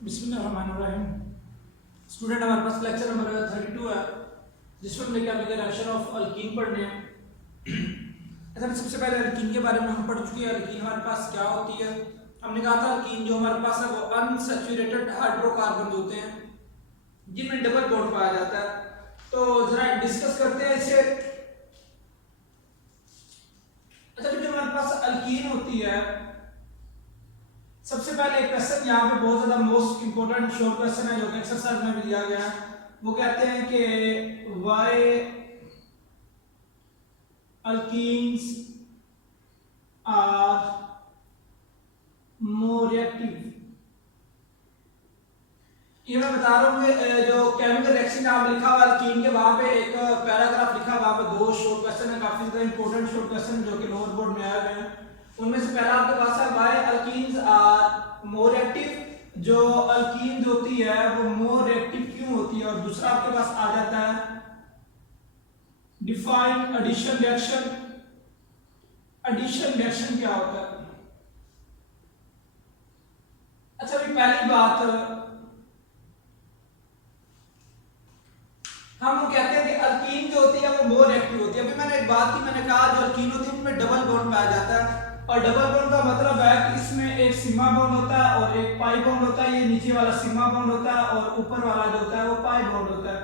बिस्मिल्लाहिर्रहमानिर्रहीम। स्टूडेंट हमारे पास lecture number 32 है जिसमें हम लेके आपके रिएक्शन ऑफ अल्कीन पढ़ने हैं। अच्छा, सबसे पहले अल्कीन के बारे में हम पढ़ चुके हैं। अल्कीन हमारे पास क्या होती है? हमने कहा था अल्कीन जो हमारे पास है वो अनसैचुरेटेड हाइड्रोकार्बन होते हैं जिनमें डबल बॉन्ड पाया जाता है। तो जरा डिस्कस करते हैं इसे। अच्छा, जो हमारे पास अल्कीन होती है, सबसे पहले एक क्वेश्चन यहाँ पे बहुत ज्यादा मोस्ट इंपोर्टेंट शॉर्ट क्वेश्चन है जो कि एक्सरसाइज में भी दिया गया है। वो कहते हैं कि why alkenes are more reactive. ये मैं बता रहा हूँ कि जो केमिकल रिएक्शन नाम लिखा हुआ अल्कीन के वहां पे एक पैराग्राफ लिखा हुआ, वहां पे दो शॉर्ट क्वेश्चन है, काफी ज्यादा इंपॉर्टेंट शॉर्ट क्वेश्चन जो कि लोअर बोर्ड में आए हुए हैं। उनमें से पहला आपके पास है why alkenes are more reactive. जो अल्कीन्स होती है वो मोर रिएक्टिव क्यों होती है? और दूसरा आपके पास आ जाता है define addition reaction. Addition reaction क्या होता है? अच्छा, अभी पहली बात हम वो कहते हैं कि अल्कीन जो होती है वो मोर रिएक्टिव होती है। अभी मैंने एक बात की, मैंने कहा जो अल्कीन होती है उनमें डबल बॉन्ड पाया जाता है। और डबल बॉन्ड का मतलब है कि इसमें एक सिग्मा बॉन्ड होता है और एक पाई बॉन्ड होता है। ये नीचे वाला सिग्मा बॉन्ड होता है और ऊपर वाला जो होता है वो पाई बॉन्ड होता है।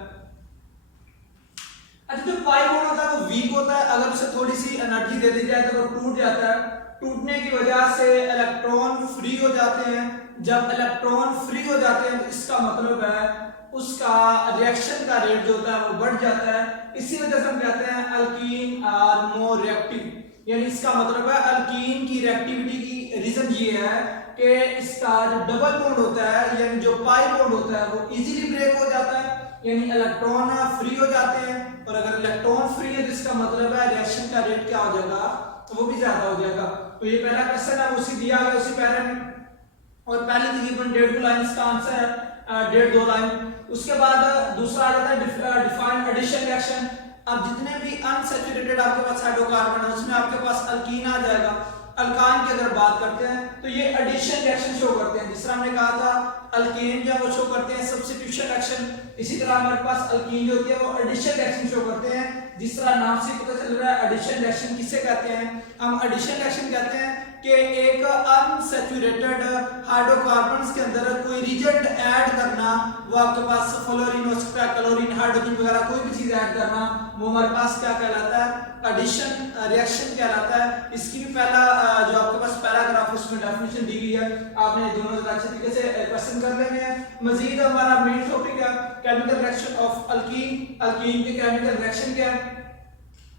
अच्छा, जो पाई बॉन्ड होता है वो वीक होता है। अगर उसे थोड़ी सी एनर्जी दे दी जाए तो वो टूट जाता है। टूटने की वजह से इलेक्ट्रॉन फ्री हो जाते हैं। जब इलेक्ट्रॉन फ्री हो जाते हैं तो इसका मतलब है उसका रिएक्शन का रेट जो होता है वो बढ़ जाता है। इसी वजह से हम कहते हैं अल्कीन आर मोर रिएक्टिव। यानी इसका मतलब है अल्कीन की रिएक्टिविटी की रीजन ये है कि इसका जो डबल बॉन्ड होता है यानी जो पाई बॉन्ड होता है वो इजीली ब्रेक हो जाता है, यानी इलेक्ट्रॉन फ्री हो जाते हैं। और अगर इलेक्ट्रॉन फ्री है तो इसका मतलब है रिएक्शन का रेट क्या हो जाएगा? तो वो भी ज्यादा हो जाएगा। तो ये पहला क्वेश्चन है, उसी दिया गया उसी पैरे में। और पहले तकरीबन 1.5 लाइन इसका आंसर है, 1.5-2 लाइन। उसके बाद दूसरा आ जाता है डिफाइन एडिशन रिएक्शन। अब जितने भी अनसैचुरेटेड आपके पास हाइड्रोकार्बन है उसमें आपके पास अल्कीन आ जाएगा। अल्काइन की अगर बात करते हैं तो ये एडिशन रिएक्शन शो करते हैं। जिस तरह हमने कहा था अल्केन जो वो शो करते हैं सब्स्टिट्यूशन रिएक्शन, इसी तरह हमारे पास अल्कीन जो होती है वो एडिशन रिएक्शन शो करते हैं। जिस तरह नाम से पता चल रहा है एडिशन रिएक्शन किसे कहते हैं? हम एडिशन रिएक्शन कहते हैं कि एक अनसैचुरेटेड हाइड्रोकार्बन्स के अंदर कोई रिएजेंट ऐड करना, वो आपके पास फ्लोरीन हो सकता है, क्लोरीन, हाइड्रोजन वगैरह कोई भी चीज ऐड करना, वो हमारे पास क्या कहलाता है? एडिशन रिएक्शन कहलाता है। इसकी भी पहला जो आपके पास पैराग्राफ उसमें डेफिनेशन दी गई है, आपने दोनों जरा अच्छे तरीके से क्वेश्चन कर लेने हैं। मजीद हमारा मेन टॉपिक है chemical reaction of alkyne. Alkyne के केमिकल रिएक्शन क्या है?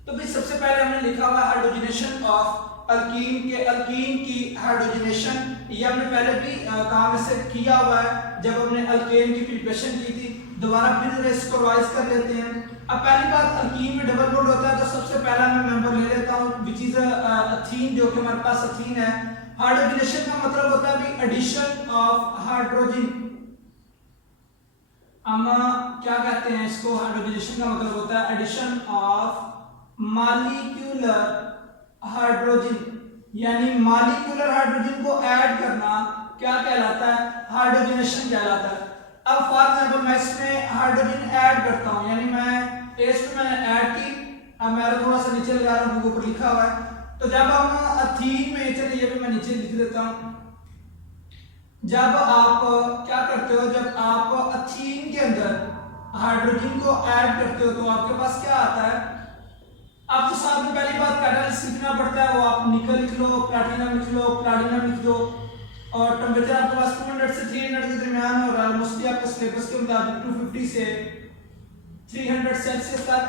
तो भाई सबसे पहले हमने लिखा हुआ हाइड्रोजनेशन ऑफ अल्कीन के अल्कीन की हाइड्रोजनेशन, ये हमने पहले भी काम से किया हुआ है जब हमने अल्केन की प्रिपरेशन की थी। दोबारा फिर इसको रिवाइज कर लेते हैं। अब पहली बात, अल्कीन में डबल बॉन्ड होता है तो सबसे पहला मैं मेंबर ले लेता हूं व्हिच इज एथीन, जो कि हमारे पास एथीन है। हाइड्रोजनेशन का मतलब होता है भी एडिशन ऑफ हाइड्रोजन। हम क्या कहते हैं इसको? हाइड्रोजनेशन का मतलब होता है एडिशन ऑफ मॉलिक्यूलर हाइड्रोजन, यानी मॉलिक्यूलर हाइड्रोजन को ऐड करना क्या कहलाता है? हाइड्रोजनेशन कहलाता है। अब फॉर एग्जांपल मैं इसमें हाइड्रोजन ऐड करता हूं, यानी मैं एस में मैंने ऐड की। अब मैं थोड़ा सा नीचे लगा रहा हूं, ऊपर लिखा हुआ है। तो जब हम एथीन में, चलिए ये भी मैं नीचे लिख देता हूं। जब आप क्या करते हो, जब आप एथीन के अंदर हाइड्रोजन को ऐड करते हो तो आपके पास क्या आता है? आपको साथ में पहली बात कैटालिस्ट लिखना पड़ता है, वो आप निकल लिख लो, प्लैटिनम लिख लो, प्लैटिनम लिख दो। और टेंपरेचर आपके पास 200 से 300 के दरमियान हो रहा है। मोस्टली आपके सिलेबस के मुताबिक 250 से 300 सेल्सियस तक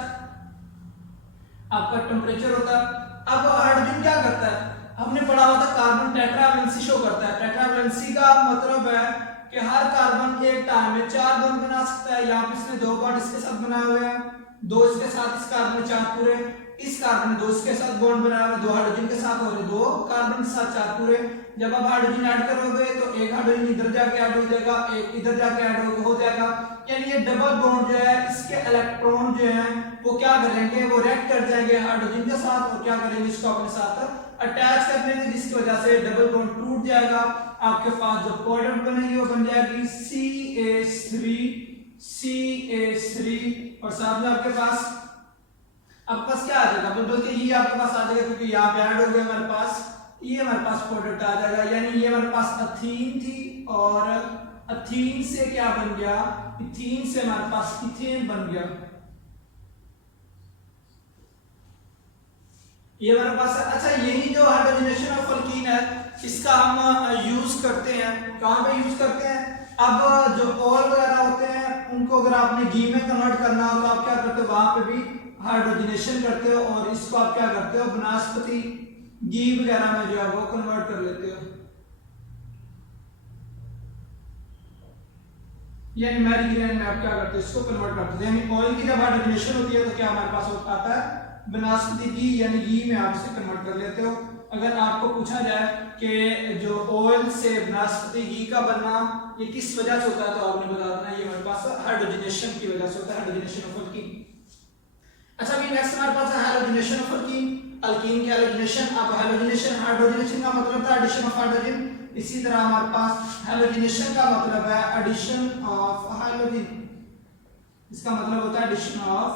आपका टेंपरेचर होता है। अब हाइड्रोजन क्या करता है? हमने पढ़ा हुआ था कार्बन टेट्रावैलेंसी शो करता है। टेट्रावैलेंसी का मतलब है कि हर कार्बन एक टाइम में 4 बॉन्ड बना सकता है। यहाँ पे इसने 2 बॉन्ड इसके साथ बनाए हुए हैं, 2 इसके साथ, इस कार्बन में 4 पूरे, इस कार्बन में 2 इसके साथ बॉन्ड बनाया हुआ है, 2 हाइड्रोजन के साथ और 2 कार्बन के साथ 4 पूरे। जब आप हाइड्रोजन ऐड करोगे तो एक हाइड्रोजन इधर जाके ऐड हो जाएगा, एक इधर जाके ऐड हो जाएगा। यानी ये डबल बॉन्ड जो है इसके इलेक्ट्रॉन जो हैं वो क्या करेंगे? वो रिएक्ट कर जाएंगे हाइड्रोजन के साथ और क्या करेंगे? इसको अपने साथ अटैच कर लेंगे, जिसकी वजह से डबल बॉन्ड टूट जाएगा। आपके पास जो प्रोडक्ट बनेगी वो बन जाएगी CH3 और साथ में आपके पास क्या आ जाएगा, बल्कि ये आपके पास आ जाएगा क्योंकि यहाँ पे ऐड हो गया हमारे पास, ये हमारे पास प्रोडक्ट आ जाएगा। यानी ये हमारे पास अथीन थी और अथीन से क्या बन गया, इथीन से हमारे पास इथेन बन गया। ये हमारे पास अच्छा, यही जो हाइड्रोजनेशन ऑफ अल्कीन है इसका हम यूज करते हैं, कहाँ पे यूज करते हैं? अब जो ऑयल वगैरह होते हैं उनको अगर आपने घी में कन्वर्ट करना हो तो आप क्या करते हो, वहां पे भी हाइड्रोजनेशन करते हो और इसको आप क्या करते हो, वनस्पति घी वगैरह में जो है वो कन्वर्ट कर लेते हो। यानी मैरीग्रेन में आप क्या करते हो, इसको कन्वर्ट करते हो। यानी ऑयल की जब हाइड्रोजनेशन होती है तो क्या हमारे पास आता है, वनस्पति घी, यानी घी में आप इसे कन्वर्ट कर लेते हो। अगर आपको पूछा जाए कि जो ऑयल से वनस्पति घी का बनना ये किस वजह से होता है, तो आपने बता देना ये हमारे पास हाइड्रोजनेशन की वजह से होता है, हाइड्रोजनेशन ऑफ अल्कीन। अच्छा, अभी नेक्स्ट हमारे पास है हाइड्रोजनेशन ऑफ अल्कीन, अल्कीन की हाइड्रोजनेशन। अब हाइड्रोजनेशन, हाइड्रोजनेशन का मतलब था एडिशन ऑफ हाइड्रोजन, इसी तरह हमारे पास हाइड्रोजनेशन का मतलब है एडिशन ऑफ हाइड्रोजन, इसका मतलब होता है एडिशन ऑफ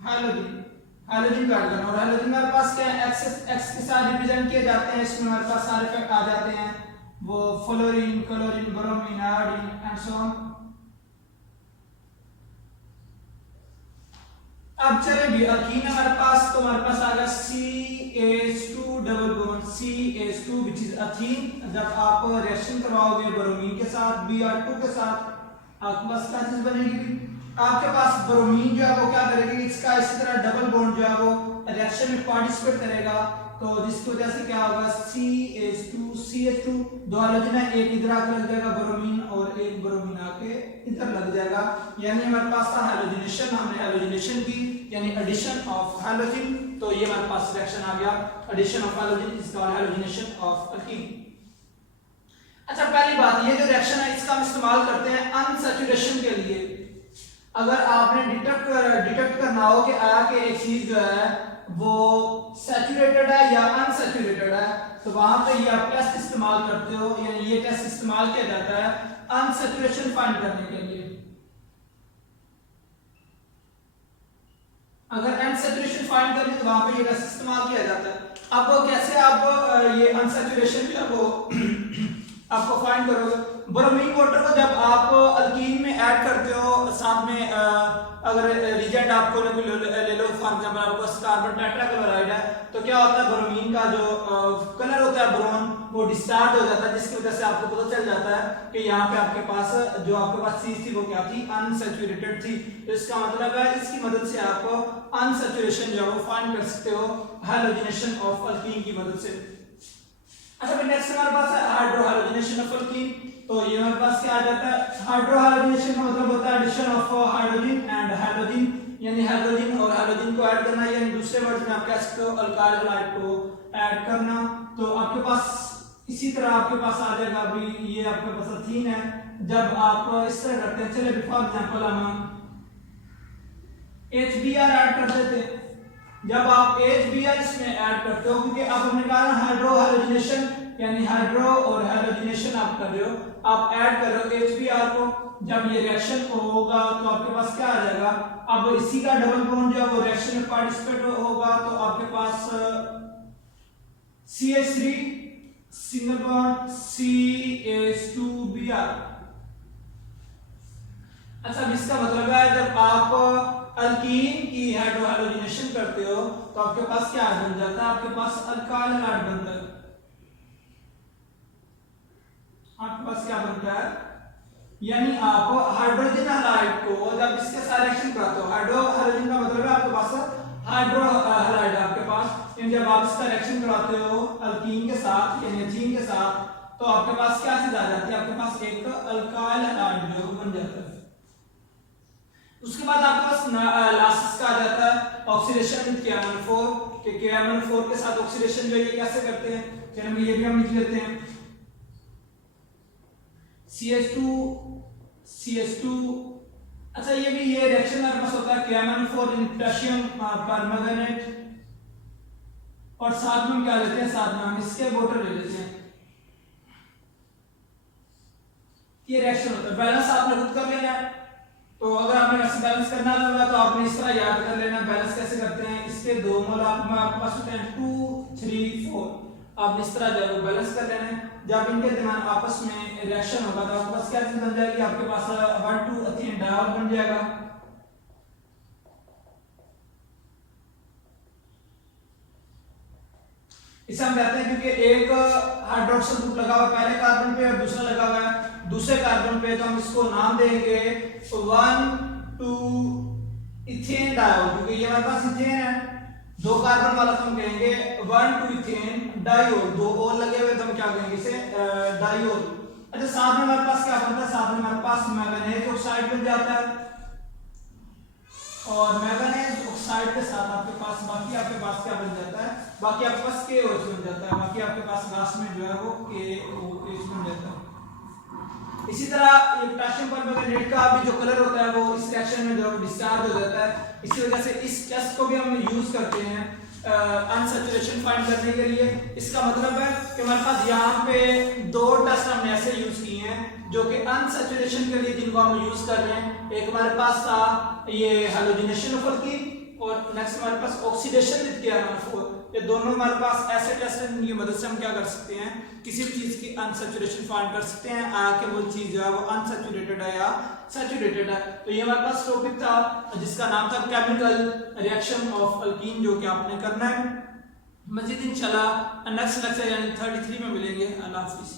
हाइड्रोजन, हाइड्रोजन का ऐड करना। और हाइड्रोजन हमारे पास क्या है, एक्स के साथ रिप्रेजेंट किए जाते हैं, इसमें हमारे पास सारे इफेक्ट आ जाते हैं, वो fluorine, chlorine, bromine, iodine and so on. अब चले भी अल्कीन हमारे पास, तो हमारे पास आ गया CH2 double bond CH2 which is ethene. जब आप रिएक्शन करवाओगे ब्रोमीन के साथ, Br2 के साथ, आपके पास क्या चीज बनेगी, आपके पास ब्रोमीन जो है वो क्या करेगी, इसका इसी तरह डबल बॉन्ड जो है वो रिएक्शन में पार्टिसिपेट करेगा, तो जिसकी वजह से क्या होगा, CH2 दो हाइड्रोजन है, एक इधर आके लग जाएगा ब्रोमीन और एक ब्रोमीन आके इधर लग जाएगा। यानी हमारे पास था हाइड्रोजनेशन, हमने हाइड्रोजनेशन की यानी एडिशन ऑफ हाइड्रोजन, तो ये हमारे पास रिएक्शन आ गया, addition of hydrogen is called hydrogenation of alkene. अच्छा, पहली बात, ये जो रिएक्शन है इसका हम इस्तेमाल करते हैं अनसैचुरेशन के लिए। अगर आपने डिटेक्ट करना हो कि आगे एक चीज जो है वो सैचुरेटेड है या अनसैचुरेटेड है, तो वहां पे ये आप टेस्ट इस्तेमाल करते हो, यानी ये टेस्ट इस्तेमाल किया जाता है अनसैचुरेशन फाइंड करने के लिए। अगर अनसैचुरेशन फाइंड करनी तो वहां पे ये टेस्ट इस्तेमाल किया जाता है। अब वो कैसे आप ये अनसैचुरेशन जो है वो आपको फाइंड करोगे, ब्रोमीन वाटर को जब आप अल्कीन में ऐड करते हो, साथ में अगर रिजेंट आपको ले लो, फॉर एग्जांपल आपको कार्बन टेट्राक्लोराइड है, तो क्या होता है, ब्रोमीन का जो कलर होता है ब्राउन, वो डिस्चार्ज हो जाता है, जिसकी वजह से आपको पता चल जाता है कि यहाँ पे आपके पास जो आपके पास चीज थी वो क्या थी, अनसैचुरेटेड थी। तो इसका मतलब है इसकी मदद से आप अनसैचुरेशन जो है वो फाइंड कर सकते हो हाइड्रोजनेशन ऑफ अल्कीन की मदद से। अच्छा, फिर नेक्स्ट हमारे पास है हाइड्रोहाइड्रोजनेशन ऑफ अल्कीन। तो ये हमारे पास क्या आ जाता है, हाइड्रोहाइड्रोजनेशन का मतलब होता है addition of hydrogen and hydrogen, यानी हाइड्रोजन और हाइड्रोजन को ऐड करना, यानी दूसरे वर्ड में आप कह सकते हो अल्काइल हैलाइड को ऐड करना। तो आपके पास इसी तरह आपके पास आ जाएगा, अभी ये आपके पास अथीन है, जब आप इस तरह करते हैं, चलिए फॉर एग्जांपल हम HBr ऐड कर देते हैं। जब आप HBr इसमें ऐड करते हो, क्योंकि अब हमने कहा हाइड्रो हाइड्रोजनेशन यानी हाइड्रो और हाइड्रोजनेशन आप कर रहे हो, आप ऐड कर रहे हो HBr को, जब ये रिएक्शन होगा तो आपके पास क्या आ जाएगा, अब इसी का डबल बॉन्ड जो है वो रिएक्शन में पार्टिसिपेट होगा, तो आपके पास CH3 सिंगल बॉन्ड CH2Br। अच्छा, इसका मतलब है जब आप अल्कीन की हाइड्रोहाइड्रोजनेशन करते हो तो आपके पास क्या बन जाता है, आपके पास अल्काइल हैलाइड बनता है। आपके पास क्या बनता है, यानी आप हाइड्रोजन हैलाइड को जब इसके साथ रिएक्शन कराते हो, हाइड्रो हाइड्रोजन का मतलब है आपके पास हाइड्रो हैलाइड आपके पास, यानी जब आप इसका रिएक्शन कराते हो अल्कीन के साथ यानी एथीन के साथ, तो आपके पास क्या चीज आ जाती है, आपके पास एक अल्काइल हैलाइड जो बन जाता है। उसके बाद आपके पास लास्ट का आ जाता है ऑक्सीडेशन विद KMnO4 कि KMnO4 के साथ ऑक्सीडेशन जो है ये कैसे करते हैं, चलिए ये भी हम लिख लेते हैं CH2। अच्छा, ये भी ये रिएक्शन हमारे पास होता है KMnO4 इन पोटेशियम परमैंगनेट और साथ में हम क्या लेते हैं, साथ में हम इसके वाटर ले लेते हैं। ये रिएक्शन होता है। बैलेंस आपने खुद कर लेना है। तो अगर आपने वैसे बैलेंस करना होगा तो आपने इस तरह याद कर लेना। बैलेंस कैसे करते हैं, इसके 2 मोल आपके पास होते हैं 2 3 4, आपने इस तरह जो है वो बैलेंस कर लेना है। जब इनके दरमियान आपस में रिएक्शन होगा तो आपके पास क्या चीज बन जाएगी, आपके पास 1,2 एथेन डायोल बन जाएगा। इसे हम कहते हैं क्योंकि एक हाइड्रोक्सिल ग्रुप लगा हुआ है पहले कार्बन पे और दूसरा लगा हुआ है दूसरे कार्बन पे, तो हम इसको नाम देंगे 1,2 इथेन डायोल, क्योंकि ये हमारे पास इथेन है 2 कार्बन वाला, तो हम कहेंगे 1,2 इथेन डायोल। 2 और लगे हुए तो हम क्या कहेंगे इसे, डायोल। अच्छा, साथ में हमारे पास क्या बनता है, साथ में हमारे पास मैंगनीज ऑक्साइड बन जाता है, और मैंगनीज ऑक्साइड के साथ आपके पास बाकी आपके पास क्या बन जाता है, बाकी आपके पास KOH बन जाता है, बाकी आपके पास लास्ट में जो है वो KOH बन जाता है। इसी तरह ये पोटेशियम परमैंगनेट का भी जो कलर होता है वो इस रिएक्शन में जो डिस्चार्ज हो जाता है। इसी वजह से इस टेस्ट को भी हम यूज करते हैं अनसैचुरेशन फाइंड करने के लिए। इसका मतलब है कि हमारे पास यहाँ पे 2 टेस्ट हमने ऐसे यूज किए हैं जो कि अनसैचुरेशन के लिए जिनको हम यूज कर रहे हैं। एक हमारे पास था ये हैलोजिनेशन ऑफ अल्कीन, और नेक्स्ट हमारे पास ऑक्सीडेशन विद KRNO4। ये दोनों हमारे पास ऐसे टेस्ट हैं जिनकी मदद से हम क्या कर सकते हैं, किसी भी चीज की अनसैचुरेशन फाइंड कर सकते हैं कि वो चीज जो है वो अनसैचुरेटेड है या सैचुरेटेड है। तो ये हमारे पास टॉपिक था जिसका नाम था केमिकल रिएक्शन ऑफ अल्कीन, जो कि आपने करना है। मजीद इंशाल्लाह नेक्स्ट लेक्चर यानी 33 में मिलेंगे। अल्लाह हाफिज़।